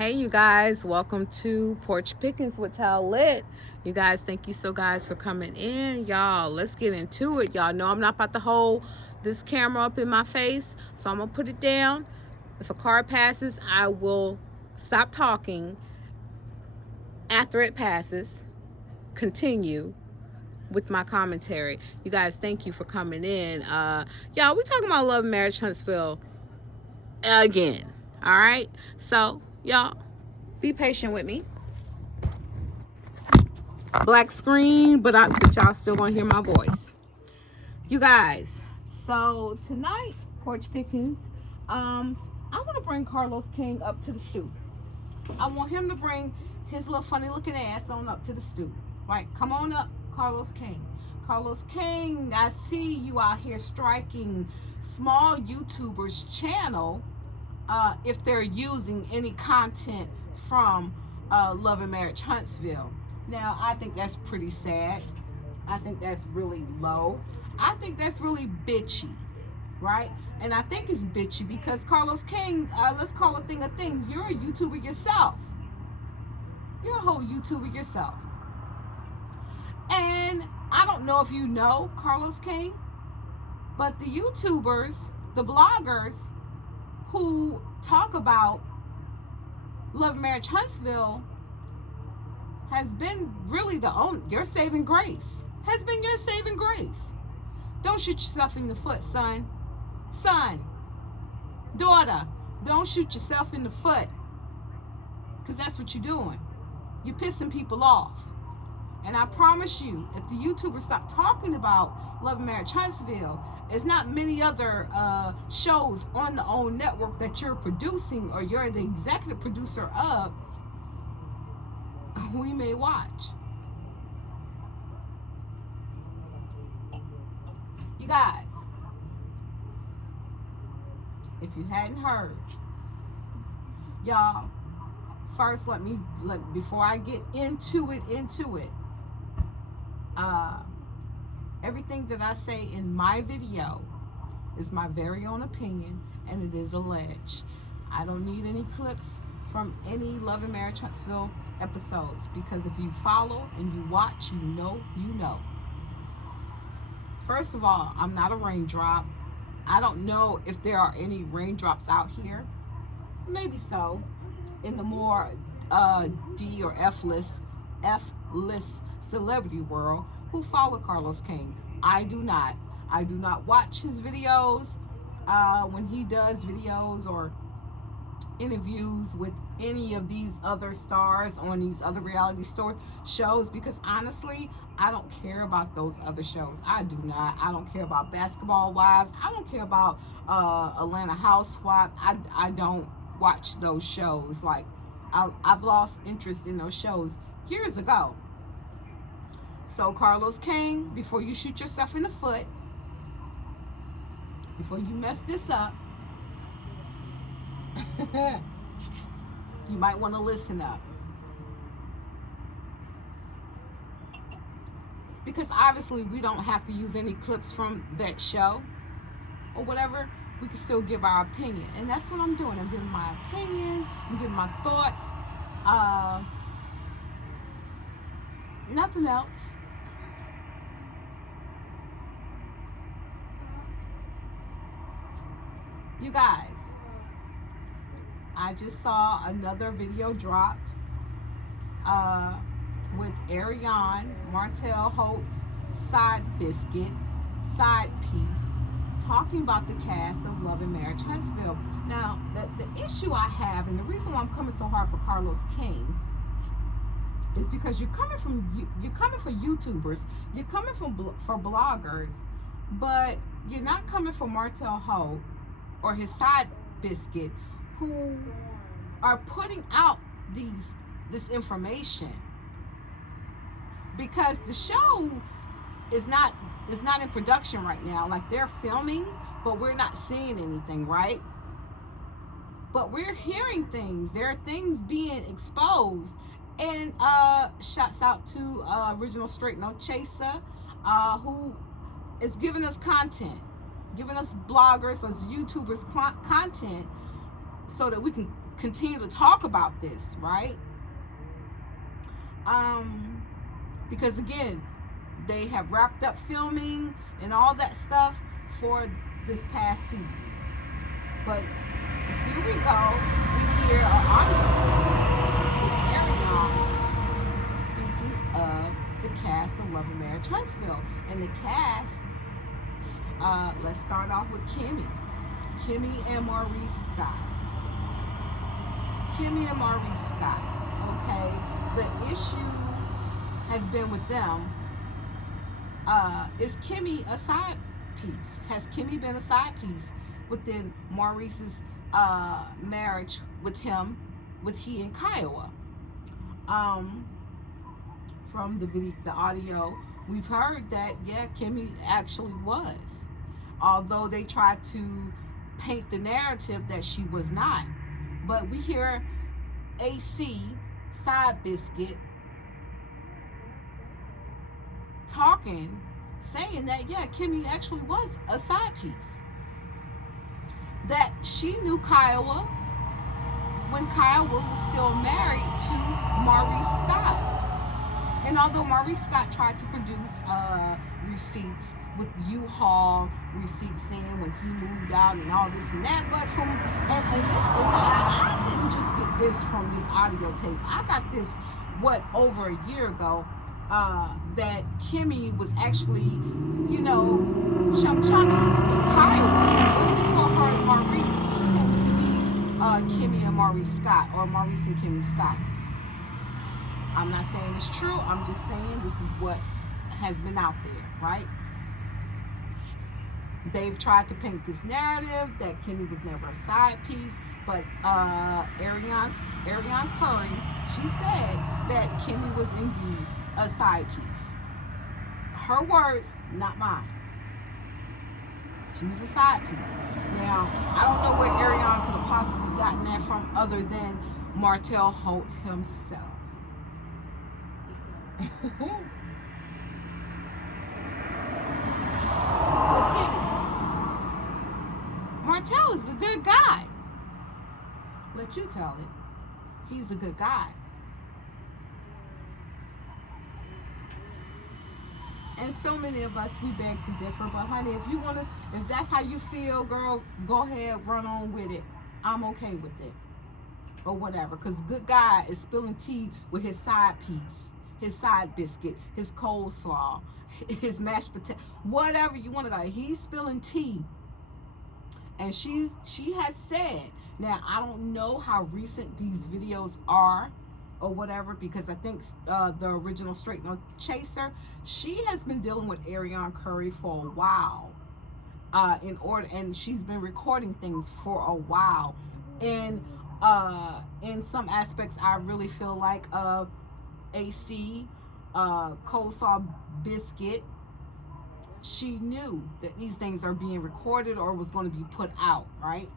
Hey you guys, welcome to Porch Pickings with Lit. You guys, thank you so guys for coming in. Y'all, let's get into it. Y'all know I'm not about to hold this camera up in my face, so I'm gonna put it down. If a car passes, I will stop talking. After it passes, continue with my commentary. You guys, thank you for coming in. Y'all, we talking about love and marriage Huntsville again. All right, so y'all be patient with me. Black screen, but y'all still gonna hear my voice. You guys, so tonight, Porch Pickings, I want to bring Carlos King up to the stoop. I want him to bring his little funny looking ass on up to the stoop. Right, come on up, Carlos King. Carlos King, I see you out here striking small YouTubers' channel if they're using any content from Love and Marriage Huntsville. Now, I think that's pretty sad. I think that's really low. I think that's really bitchy, right? And I think it's bitchy because Carlos King, let's call a thing a thing. You're a YouTuber yourself. You're a whole YouTuber yourself. And I don't know if you know Carlos King, but the YouTubers, the bloggers who talk about Love and Marriage Huntsville has been really your saving grace. Has been your saving grace. Don't shoot yourself in the foot, son. Son, daughter, don't shoot yourself in the foot. Because that's what you're doing. You're pissing people off. And I promise you, if the YouTubers stop talking about Love and Marriage Huntsville, there's not many other shows on the own network that you're producing or you're the executive producer of we may watch. You guys, if you hadn't heard, y'all, first before I get into it, everything that I say in my video is my very own opinion, and it is alleged. I don't need any clips from any Love and Marriage Huntsville episodes, because if you follow and you watch, you know. First of all, I'm not a raindrop. I don't know if there are any raindrops out here. Maybe so, in the more D or F-list celebrity world who follow Carlos King. I do not watch his videos when he does videos or interviews with any of these other stars on these other reality shows, because honestly, I don't care about those other shows. I don't care about Basketball Wives. I don't care about Atlanta Housewives. I don't watch those shows. Like, I've lost interest in those shows years ago. So Carlos King, before you shoot yourself in the foot, before you mess this up, you might want to listen up. Because obviously we don't have to use any clips from that show or whatever. We can still give our opinion. And that's what I'm doing. I'm giving my opinion. I'm giving my thoughts. Nothing else. You guys, I just saw another video dropped with Arion, Martel Holt's side piece, talking about the cast of Love and Marriage Huntsville. Now, the issue I have, and the reason why I'm coming so hard for Carlos King, is because you're coming for YouTubers, you're coming for bloggers, but you're not coming for Martel Holt or his side biscuit, who are putting out this information, because the show is not in production right now. Like, they're filming, but we're not seeing anything, right? But we're hearing things. There are things being exposed. And shouts out to Original Straight No Chaser, who is giving us content, giving us bloggers, us YouTubers content, so that we can continue to talk about this, right? Because again, they have wrapped up filming and all that stuff for this past season. But here we go. We hear an audio with Arion speaking of the cast of Love and Marriage Huntsville. And the cast, let's start off with Kimmy. Kimmy and Maurice Scott. Kimmy and Maurice Scott. Okay, the issue has been with them. Is Kimmy a side piece? Has Kimmy been a side piece within Maurice's marriage with him, with he and Kiowa? From the audio, we've heard that yeah, Kimmy actually was, although they tried to paint the narrative that she was not. But we hear AC Side Biscuit talking, saying that yeah, Kimmy actually was a side piece. That she knew Kiowa when Kiowa was still married to Maurice Scott. And although Maurice Scott tried to produce receipts with U-Haul receipts saying when he moved out and all this and that, but from and this, I didn't just get this from this audio tape. I got this over a year ago. That Kimmy was actually, you know, chummy with Kiowa before her and Maurice came to be Kimmy and Maurice Scott, or Maurice and Kimmy Scott. I'm not saying it's true. I'm just saying this is what has been out there, right? They've tried to paint this narrative that Kimmy was never a side piece, but Arion Curry, she said that Kimmy was indeed a side piece. Her words, not mine. She's a side piece. Now, I don't know where Arion could have possibly gotten that from other than Martel Holt himself. Okay. Martel is a good guy. Let you tell it. He's a good guy. And so many of us, we beg to differ. But honey, if that's how you feel, girl, go ahead, run on with it. I'm okay with it. Or whatever. Because good guy is spilling tea with his side piece, his side biscuit, his coleslaw, his mashed potato, whatever you want to go. He's spilling tea. And she has said, now I don't know how recent these videos are or whatever, because I think the original Straight No Chaser, she has been dealing with Arion Curry for a while, and she's been recording things for a while. And in some aspects, I really feel like AC Coleslaw Biscuit, she knew that these things are being recorded or was going to be put out, right?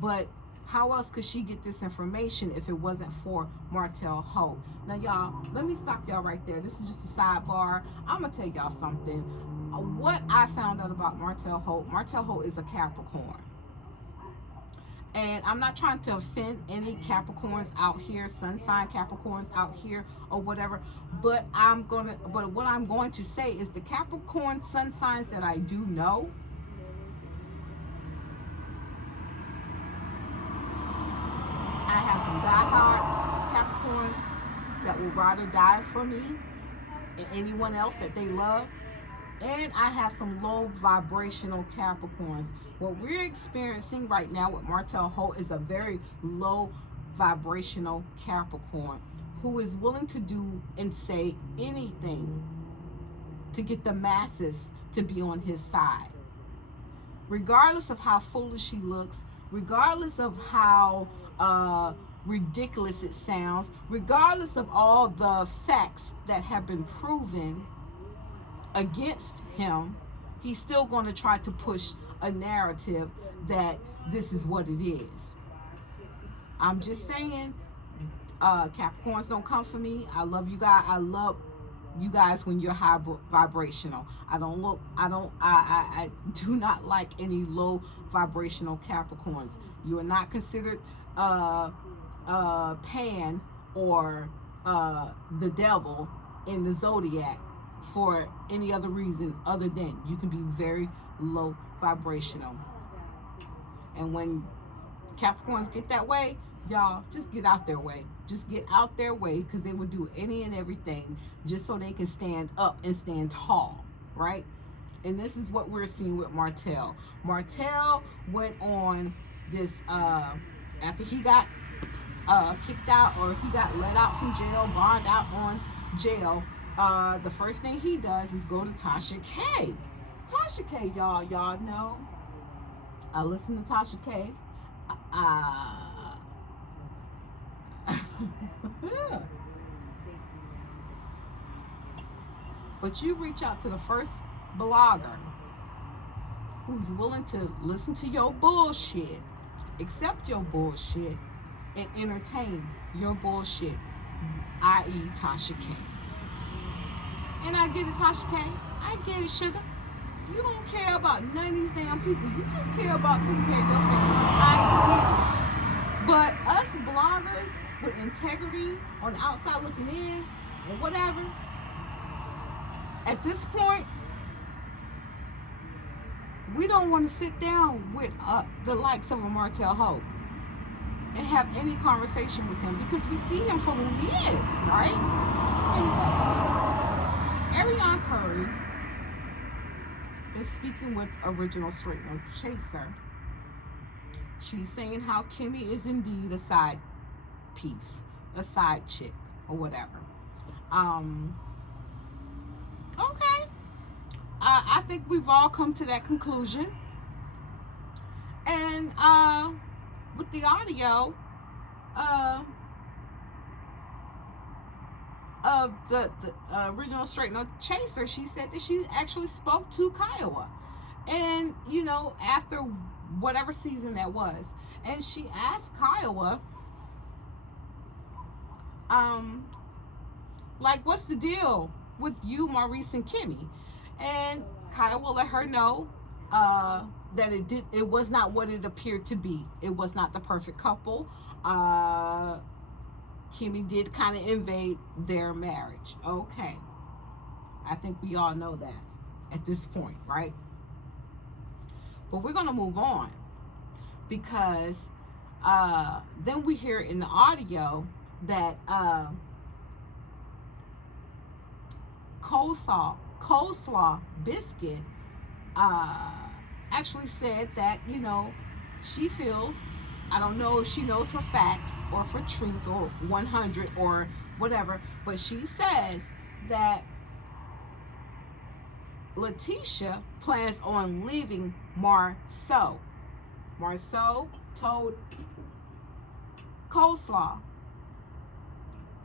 But how else could she get this information if it wasn't for Martel Holt? Now, y'all, let me stop y'all right there. This is just a sidebar. I'm going to tell y'all something. What I found out about Martel Holt is a Capricorn. And I'm not trying to offend any Capricorns out here, sun sign Capricorns out here or whatever, but what I'm going to say is the Capricorn sun signs that I do know, I have some diehard Capricorns that will ride or die for me and anyone else that they love. And I have some low vibrational Capricorns. What we're experiencing right now with Martel Holt is a very low vibrational Capricorn who is willing to do and say anything to get the masses to be on his side. Regardless of how foolish he looks, regardless of how ridiculous it sounds, regardless of all the facts that have been proven against him, he's still going to try to push a narrative that this is what it is. I'm just saying, Capricorns, don't come for me. I love you guys. I love you guys when you're high vibrational. I do not like any low vibrational Capricorns. You are not considered Pan or the devil in the zodiac for any other reason other than you can be very low vibrational. And when Capricorns get that way, y'all just get out their way. Just get out their way, because they will do any and everything just so they can stand up and stand tall, right? And this is what we're seeing with Martel. Martel went on this after he got kicked out, or he got let out from jail, bond out on jail. The first thing he does is go to Tasha K. Tasha K, y'all know. I listen to Tasha K. But you reach out to the first blogger who's willing to listen to your bullshit, accept your bullshit, and entertain your bullshit, i.e. Tasha K. And I get it, Tasha K. I get it, sugar. You don't care about none of these damn people. You just care about taking care of your family. I get it. But us bloggers with integrity on the outside looking in, or whatever, at this point, we don't want to sit down with the likes of a Martel Ho and have any conversation with him, because we see him for who he is, right? Anyway, Arion Curry is speaking with Original Straight No Chaser. She's saying how Kimmy is indeed a side piece, a side chick, or whatever. Okay. I think we've all come to that conclusion. And with the audio of the Original Straight No Chaser, she said that she actually spoke to Kiowa, and you know, after whatever season that was, and she asked Kiowa, like, what's the deal with you, Maurice, and Kimmy? And Kiowa let her know that it was not what it appeared to be. It was not the perfect couple. Kimmy did kind of invade their marriage. Okay. I think we all know that at this point, right? But we're going to move on, because then we hear in the audio that Coleslaw Biscuit actually said that, you know, she feels, I don't know if she knows for facts or for truth or 100 or whatever, but she says that Leticia plans on leaving Marceau. Marceau told Coleslaw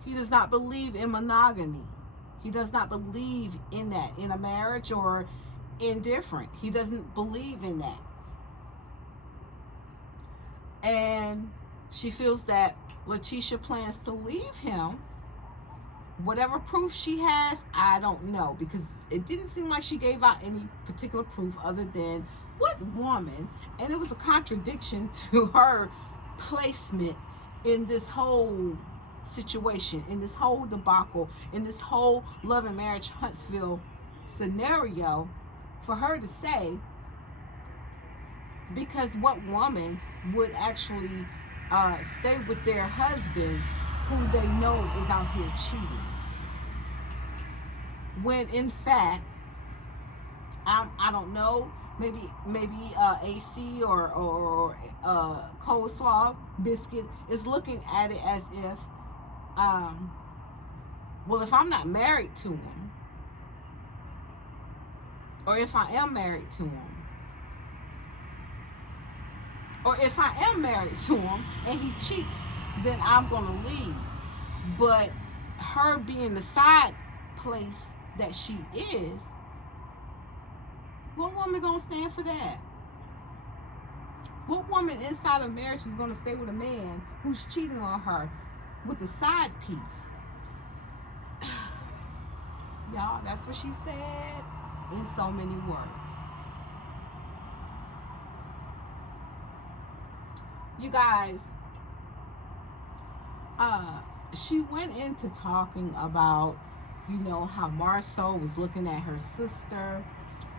he does not believe in monogamy. He does not believe in that, in a marriage or indifferent. He doesn't believe in that. And she feels that Leticia plans to leave him. Whatever proof she has, I don't know, because it didn't seem like she gave out any particular proof other than what woman, and it was a contradiction to her placement in this whole situation, in this whole debacle, in this whole love and marriage Huntsville scenario, for her to say, because what woman would actually stay with their husband who they know is out here cheating, when in fact, I don't know, maybe AC or Coleslaw Biscuit is looking at it as if, well, if I'm not married to him, or if I am married to him, or if I am married to him and he cheats, then I'm gonna leave. But her being the side place that she is, what woman gonna stand for that? What woman inside of marriage is gonna stay with a man who's cheating on her with a side piece? Y'all, that's what she said in so many words. You guys, she went into talking about, you know, how Marcel was looking at her sister.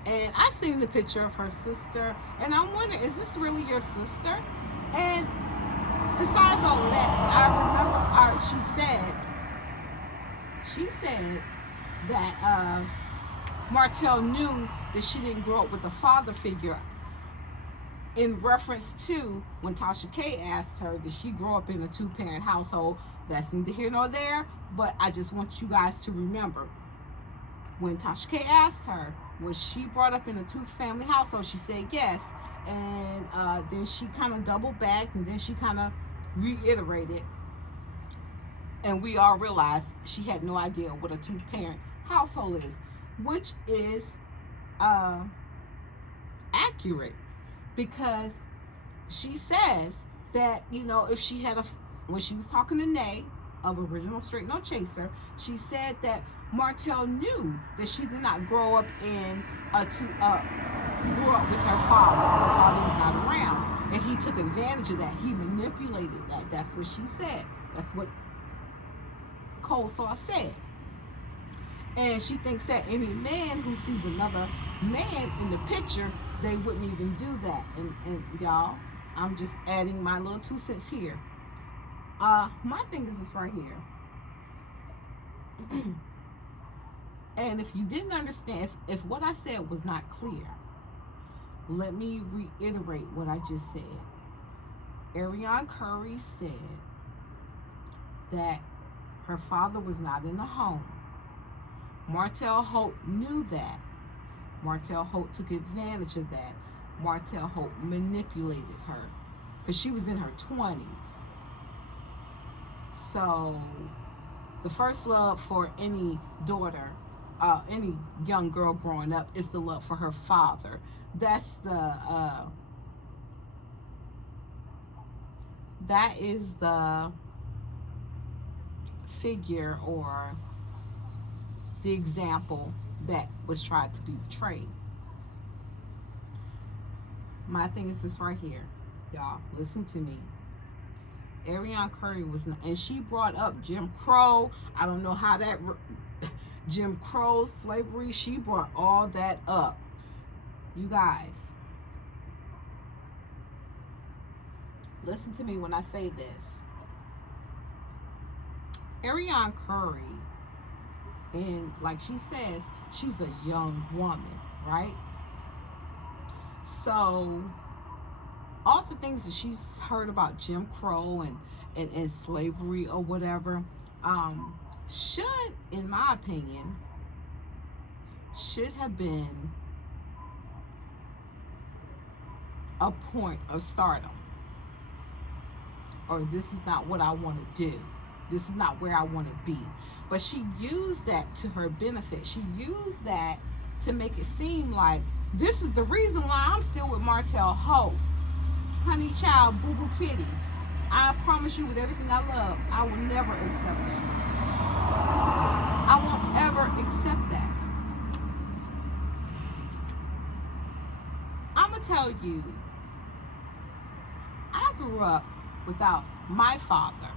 And I seen the picture of her sister, and I'm wondering, is this really your sister? And besides all that, I remember she said that Martel knew that she didn't grow up with a father figure, in reference to when Tasha K asked her, did she grow up in a two-parent household? That's neither here nor there, but I just want you guys to remember, when Tasha K asked her, was she brought up in a two-family household, she said yes. And then she kind of doubled back, and then she kind of reiterated. And we all realized she had no idea what a two-parent household is, which is accurate, because she says that, you know, if she had when she was talking to Nay of Original Straight No Chaser, she said that Martel knew that she did not grow up in grew up with her father. Her father was not around, and he took advantage of that. He manipulated that. That's what she said. That's what Cold Sauce said. And she thinks that any man who sees another man in the picture, they wouldn't even do that. And y'all, I'm just adding my little 2 cents here. My thing is this right here. And if you didn't understand, if what I said was not clear, let me reiterate what I just said. Arion Curry said that her father was not in the home. Martel Holt knew that. Martel Holt took advantage of that. Martel Holt manipulated her because she was in her 20s. So the first love for any daughter, any young girl growing up, is the love for her father. That is the figure or the example that was tried to be portrayed. My thing is this right here, y'all. Listen to me. Arion Curry was, and she brought up Jim Crow. I don't know how that Jim Crow, slavery. She brought all that up. You guys, listen to me when I say this. Arion Curry, and like she says, she's a young woman, right? So all the things that she's heard about Jim Crow and slavery or whatever, should, in my opinion, should have been a point of stardom. Or this is not what I want to do. This is not where I want to be. But she used that to her benefit. She used that to make it seem like this is the reason why I'm still with Martel Holt. Honey child, boo boo kitty. I promise you with everything I love, I will never accept that. I won't ever accept that. I'm going to tell you, I grew up without my father.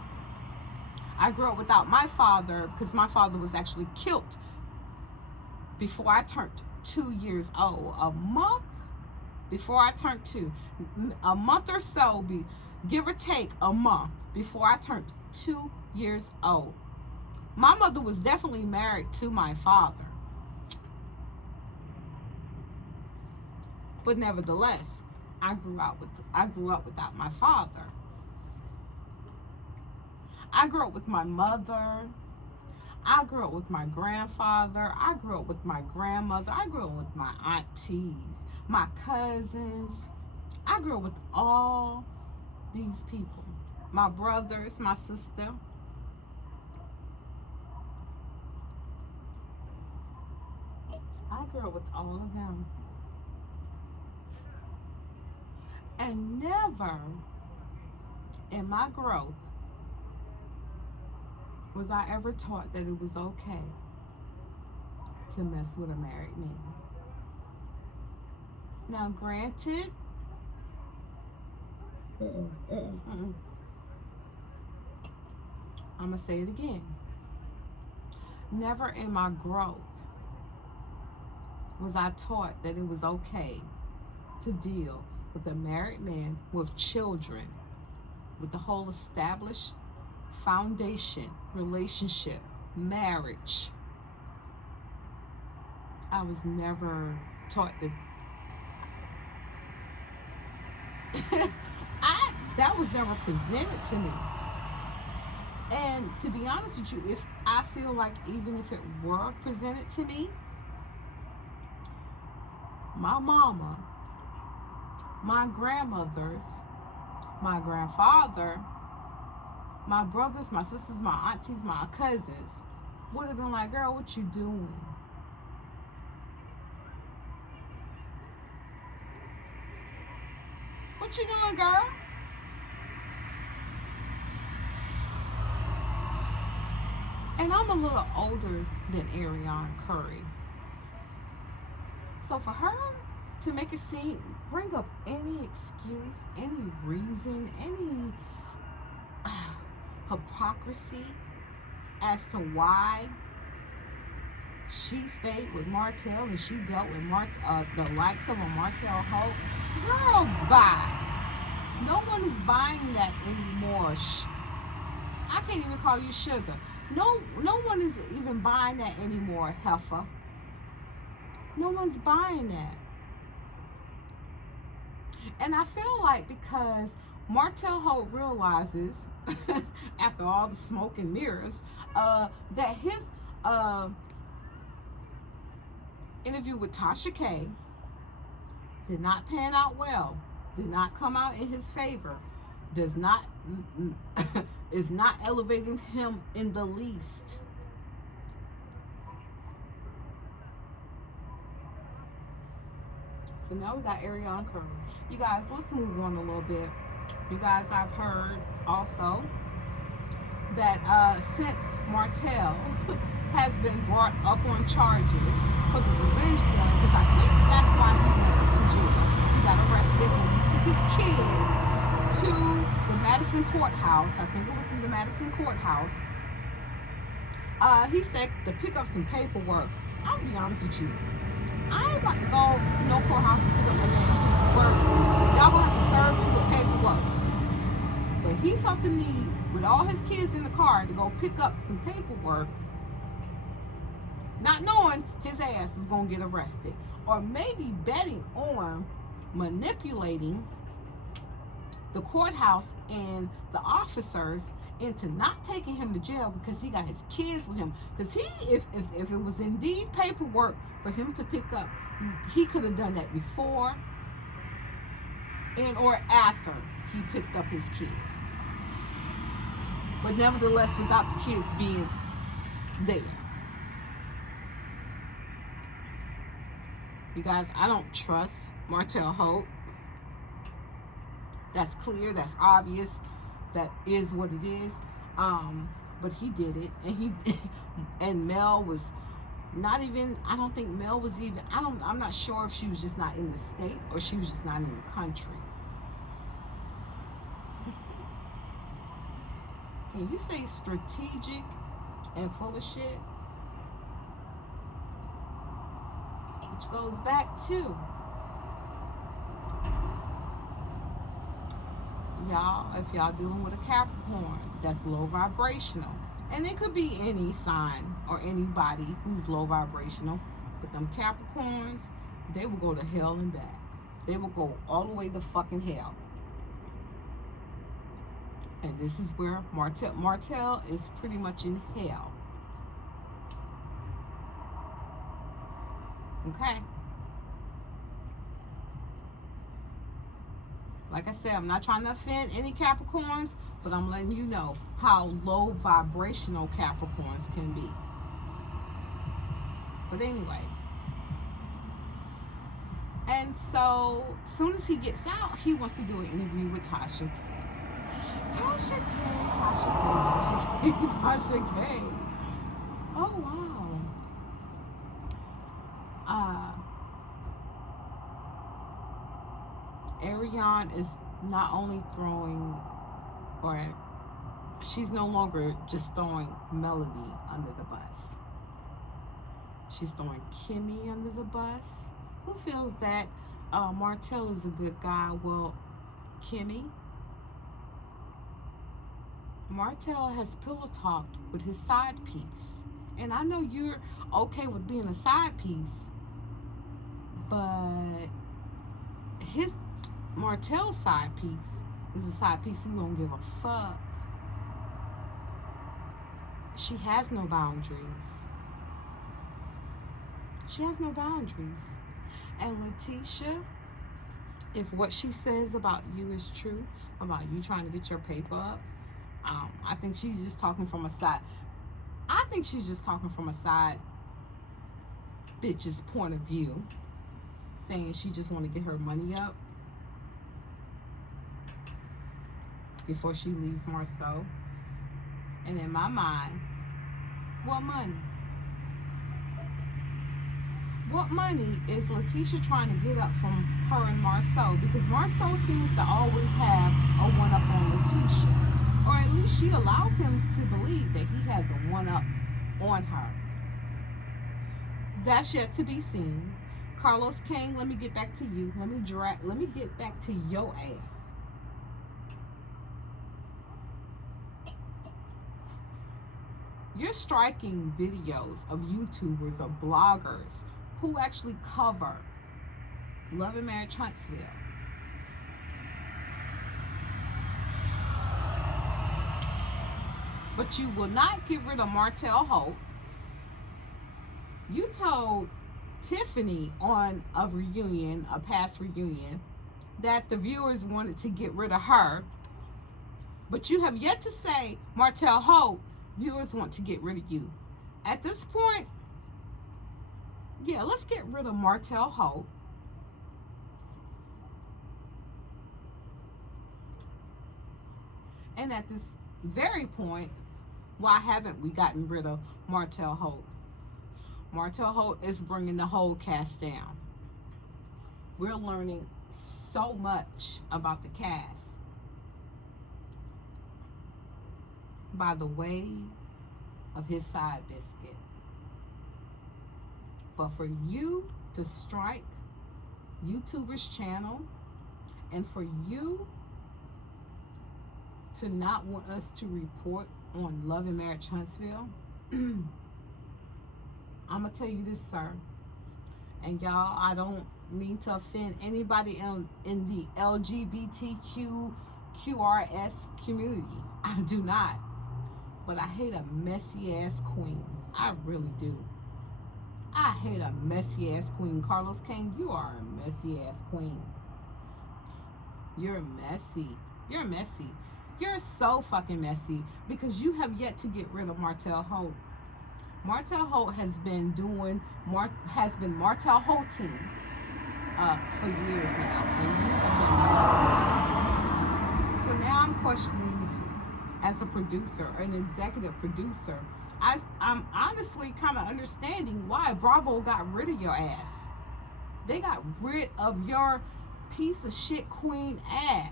I grew up without my father because my father was actually killed before I turned 2 years old. A month before I turned 2. A month or so, give or take a month before I turned 2 years old. My mother was definitely married to my father. But nevertheless, I grew up without my father. I grew up with my mother. I grew up with my grandfather. I grew up with my grandmother. I grew up with my aunties, my cousins. I grew up with all these people. My brothers, my sister. I grew up with all of them. And never in my growth was I ever taught that it was okay to mess with a married man. Now, granted, I'm going to say it again. Never in my growth was I taught that it was okay to deal with a married man with children, with the whole established foundation, relationship, marriage. I was never taught that. That was never presented to me. And to be honest with you, if I feel like even if it were presented to me, my mama, my grandmothers, my grandfather, my brothers, my sisters, my aunties, my cousins would have been like, girl, what you doing? What you doing, girl? And I'm a little older than Arion Curry. So for her to make it seem, bring up any excuse, any reason, any hypocrisy as to why she stayed with Martel and she dealt with the likes of a Martel hoe, girl, bye. No one is buying that anymore. I can't even call you sugar. No one is even buying that anymore, heifer. No one's buying that. And I feel like because Martel Holt realizes, after all the smoke and mirrors, that his interview with Tasha K did not pan out well, did not come out in his favor, is not elevating him in the least. So now we got Arion Curry. You guys, let's move on a little bit. You guys, I've heard also that since Martel has been brought up on charges for the revenge porn, because I think that's why he went to jail. He got arrested when he took his kids to the Madison courthouse. I think it was in the Madison courthouse. He said to pick up some paperwork. I'll be honest with you. I ain't about to go to no courthouse to pick up my damn work. Y'all gonna have to serve me with paperwork. But he felt the need, with all his kids in the car, to go pick up some paperwork, not knowing his ass was gonna get arrested. Or maybe betting on manipulating the courthouse and the officers into not taking him to jail because he got his kids with him. Because if it was indeed paperwork for him to pick up, he could have done that before and or after he picked up his kids. But nevertheless, without the kids being there. You guys, I don't trust Martel Holt. That's clear, that's obvious, that is what it is. But he did it, and Mel was not even, I don't think Mel was even, I'm not sure if she was just not in the state or she was just not in the country. Can you say strategic and full of shit? Which goes back to y'all, if y'all dealing with a Capricorn that's low vibrational, and it could be any sign or anybody who's low vibrational, but them Capricorns, they will go to hell and back. They will go all the way to fucking hell. And this is where Martel is pretty much in hell. Okay? Like I said, I'm not trying to offend any Capricorns, but I'm letting you know how low vibrational Capricorns can be. But anyway. And so, as soon as he gets out, he wants to do an interview with Tasha K. Tasha K. Oh, wow. Arion is not only throwing, or she's no longer just throwing Melody under the bus. She's throwing Kimmy under the bus. Who feels that Martel is a good guy? Well, Kimmy. Martel has pillow talked with his side piece. And I know you're okay with being a side piece, but his Martel's side piece is a side piece who don't give a fuck. She has no boundaries. She has no boundaries. And Leticia, if what she says about you is true, about you trying to get your paper up, I think she's just talking from a side. I think she's just talking from a side bitch's point of view, saying she just want to get her money up before she leaves Marceau. And in my mind, what money? What money is Leticia trying to get up from her and Marceau? Because Marceau seems to always have a one-up on Leticia. Or at least she allows him to believe that he has a one-up on her. That's yet to be seen. Carlos King, let me get back to you. Let me get back to your ass. You're striking videos of YouTubers or bloggers who actually cover Love and Marriage Huntsville. But you will not get rid of Martel Holt. You told Tiffany on a reunion, a past reunion, that the viewers wanted to get rid of her. But you have yet to say, Martel Holt, viewers want to get rid of you. At this point, yeah, let's get rid of Martel Holt. And at this very point, why haven't we gotten rid of Martel Holt? Martel Holt is bringing the whole cast down. We're learning so much about the cast by the way of his side biscuit. But for you to strike YouTuber's channel, and for you to not want us to report on Love and Marriage Huntsville, I'm gonna tell you this, sir, and y'all, I don't mean to offend anybody in the LGBTQ QRS community. I do not. But I hate a messy ass queen. I really do. I hate a messy ass queen. Carlos King, you are a messy ass queen. You're messy. You're messy. You're so fucking messy because you have yet to get rid of Martel Holt. Martel Holt has been Martel Holting for years now, and you have been. So now I'm questioning you as a producer, an executive producer. I'm honestly kind of understanding why Bravo got rid of your ass. They got rid of your piece of shit queen ass.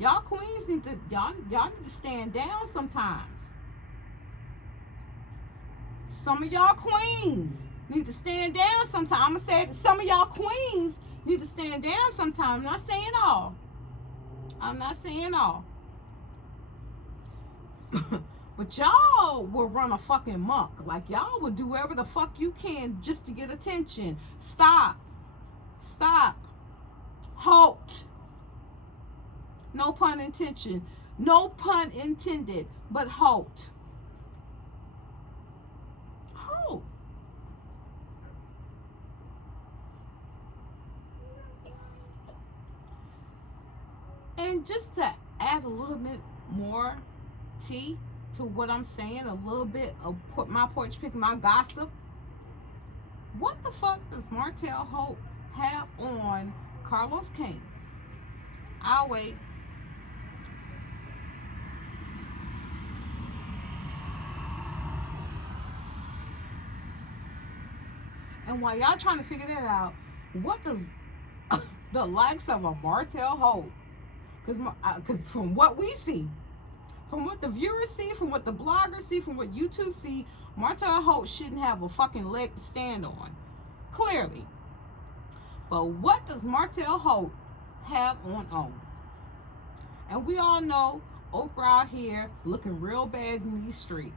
Y'all queens need to y'all need to stand down sometimes. Some of y'all queens need to stand down sometimes. I'm gonna say it, some of y'all queens need to stand down sometimes. I'm not saying all. I'm not saying all. But y'all will run a fucking muck. Like y'all will do whatever the fuck you can just to get attention. Stop. Stop. Halt. No pun intended. No pun intended. But halt. Halt. And just to add a little bit more tea to what I'm saying, a little bit of my porch pick, my gossip. What the fuck does Martel Holt have on Carlos King? I'll wait. And while y'all trying to figure that out, what does the likes of a Martel Holt Because from what we see, from what the viewers see, from what the bloggers see, from what YouTube see, Martel Holt shouldn't have a fucking leg to stand on. Clearly. But what does Martel Holt have on? And we all know Oprah out here looking real bad in these streets.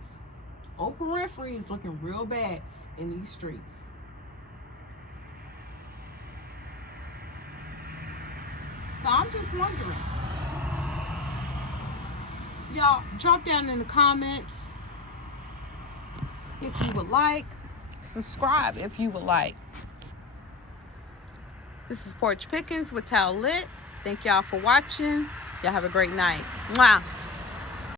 Oprah Winfrey is looking real bad in these streets. So I'm just wondering. Y'all, drop down in the comments if you would like. Subscribe if you would like. This is Porch Pickings with Tal Lit. Thank y'all for watching. Y'all have a great night. Mwah.